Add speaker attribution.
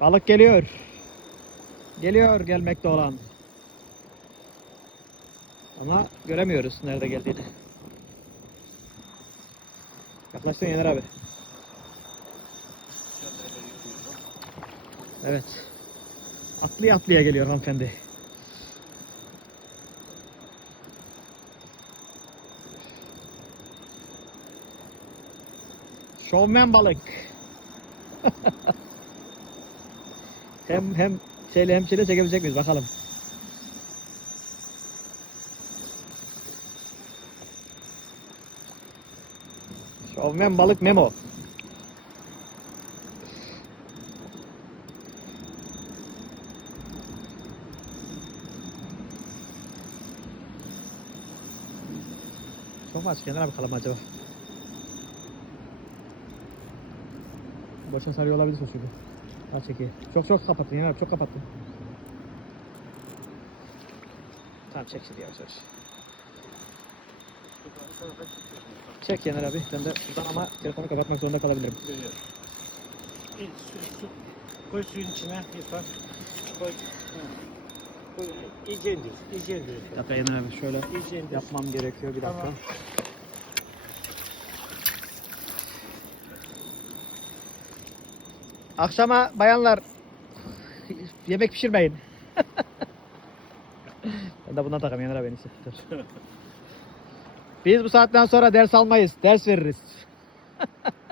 Speaker 1: Balık geliyor. Geliyor gelmekte olan. Ama göremiyoruz nerede geldiğini. Yaklaştın Yener abi. Evet. Atlıya atlıya geliyor hanımefendi. Şovmen balık. hem hem şeyle hem şeyle çekebilecek miyiz bakalım. Şovmen balık Memo. Çok aç kenara bakalım acaba? Boşa sarıyor olabilir o Al çekiyor. Çok çok kapattın abi çok kapattın. Tamam çek şimdi yavaş yavaş. Çek Yener abi. Ben de buradan ama telefonu kapatmak zorunda kalabilirim.
Speaker 2: İç, su, su, koy suyun içine İrfan. Koy. Koy. İyice indir. İyice indir.
Speaker 1: Bir dakika Yener abi şöyle
Speaker 2: İyice indir.
Speaker 1: yapmam gerekiyor bir dakika.
Speaker 2: Tamam.
Speaker 1: Akşama bayanlar yemek pişirmeyin. ben de bundan takayım Yener abi en iyisi. Biz bu saatten sonra ders almayız, ders veririz.